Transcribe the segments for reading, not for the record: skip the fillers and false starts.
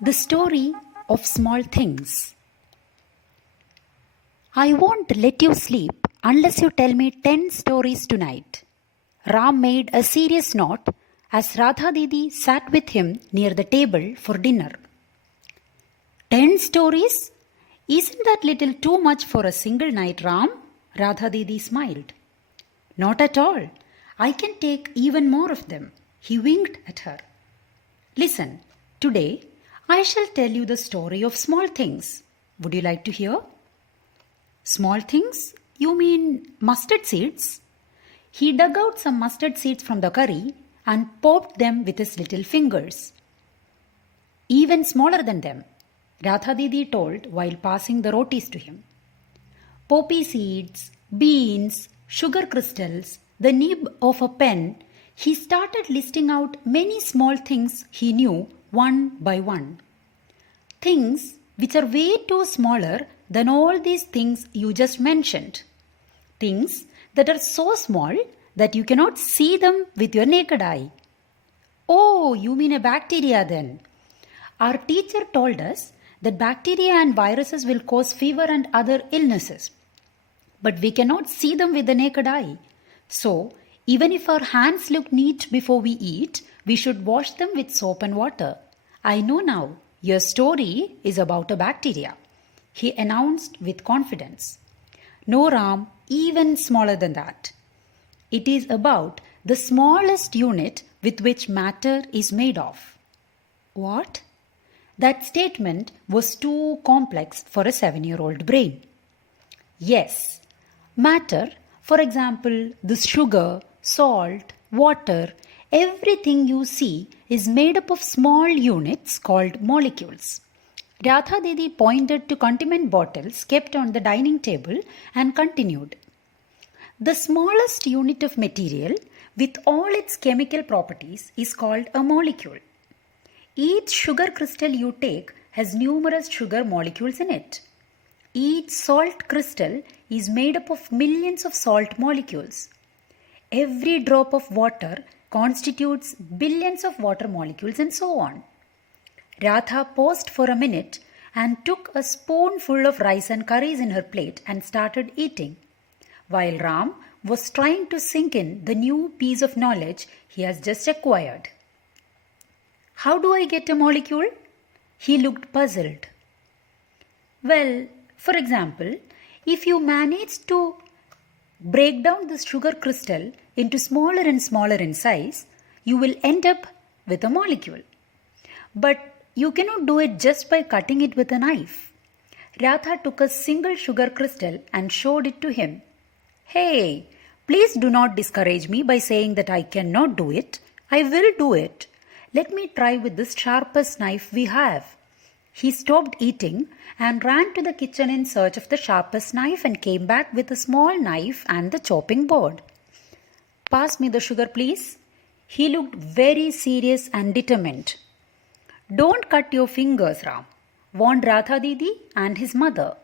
The story of small things. I won't let you sleep unless you tell me 10 stories tonight. Ram made a serious note as Radha Didi sat with him near the table for dinner. 10 stories? Isn't that little too much for a single night, Ram? Radha Didi smiled. Not at all. I can take even more of them. He winked at her. Listen, today I shall tell you the story of small things. Would you like to hear? Small things? You mean mustard seeds? He dug out some mustard seeds from the curry and poked them with his little fingers. Even smaller than them, Radha Didi told while passing the rotis to him. Poppy seeds, beans, sugar crystals, the nib of a pen, he started listing out many small things he knew one by one. Things which are way too smaller than all these things you just mentioned. Things that are so small that you cannot see them with your naked eye. Oh, you mean a bacteria then? Our teacher told us that bacteria and viruses will cause fever and other illnesses. But we cannot see them with the naked eye. So, even if our hands look neat before we eat, we should wash them with soap and water. I know now, your story is about a bacteria, he announced with confidence. No, Ram, even smaller than that. It is about the smallest unit with which matter is made of. What? That statement was too complex for a 7-year-old brain. Yes, matter, for example, the sugar, salt, water, everything you see is made up of small units called molecules. Radha Didi pointed to condiment bottles kept on the dining table and continued. The smallest unit of material with all its chemical properties is called a molecule. Each sugar crystal you take has numerous sugar molecules in it. Each salt crystal is made up of millions of salt molecules. Every drop of water constitutes billions of water molecules and so on. Radha paused for a minute and took a spoonful of rice and curries in her plate and started eating, while Ram was trying to sink in the new piece of knowledge he has just acquired. How do I get a molecule? He looked puzzled. Well, for example, if you manage to break down this sugar crystal into smaller and smaller in size, you will end up with a molecule. But you cannot do it just by cutting it with a knife. Radha took a single sugar crystal and showed it to him. Hey, please do not discourage me by saying that I cannot do it. I will do it. Let me try with this sharpest knife we have. He stopped eating and ran to the kitchen in search of the sharpest knife and came back with a small knife and the chopping board. Pass me the sugar, please. He looked very serious and determined. Don't cut your fingers, Ram, warned Radha Didi and his mother.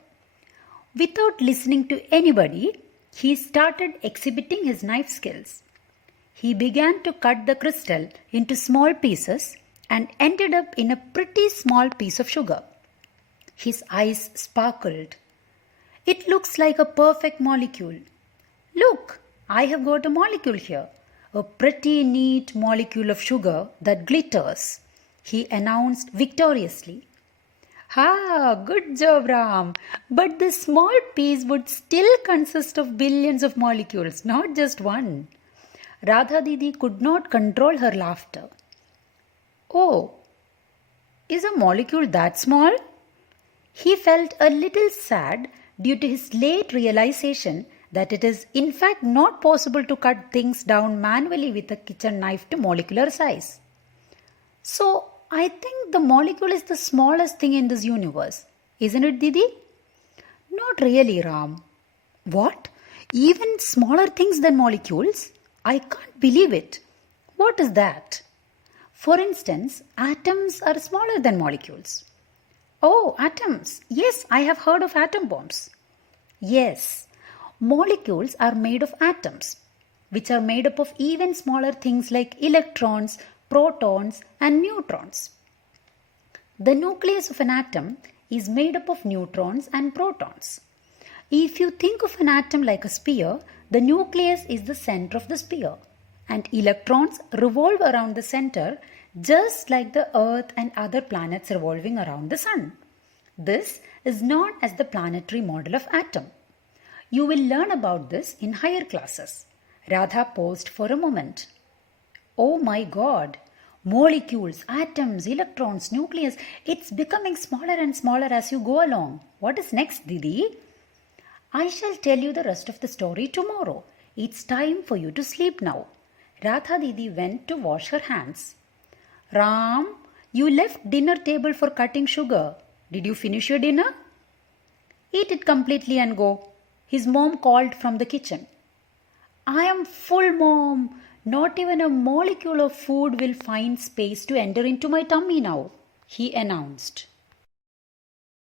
Without listening to anybody, he started exhibiting his knife skills. He began to cut the crystal into small pieces and ended up in a pretty small piece of sugar. His eyes sparkled. It looks like a perfect molecule. Look, I have got a molecule here. A pretty neat molecule of sugar that glitters, he announced victoriously. Ah, good job, Ram. But this small piece would still consist of billions of molecules, not just one. Radha Didi could not control her laughter. Oh, is a molecule that small? He felt a little sad due to his late realization that it is in fact not possible to cut things down manually with a kitchen knife to molecular size. So, I think the molecule is the smallest thing in this universe, isn't it, Didi? Not really, Ram. What? Even smaller things than molecules? I can't believe it. What is that? For instance, atoms are smaller than molecules. Oh, atoms. Yes, I have heard of atom bombs. Yes, molecules are made of atoms, which are made up of even smaller things like electrons, protons, and neutrons. The nucleus of an atom is made up of neutrons and protons. If you think of an atom like a sphere, the nucleus is the center of the sphere, and electrons revolve around the center just like the Earth and other planets revolving around the Sun. This is known as the planetary model of atom. You will learn about this in higher classes. Radha paused for a moment. Oh my God! Molecules, atoms, electrons, nucleus, it's becoming smaller and smaller as you go along. What is next, Didi? I shall tell you the rest of the story tomorrow. It's time for you to sleep now. Radha Didi went to wash her hands. Ram, you left dinner table for cutting sugar. Did you finish your dinner? Eat it completely and go. His mom called from the kitchen. I am full, Mom. Not even a molecule of food will find space to enter into my tummy now, he announced.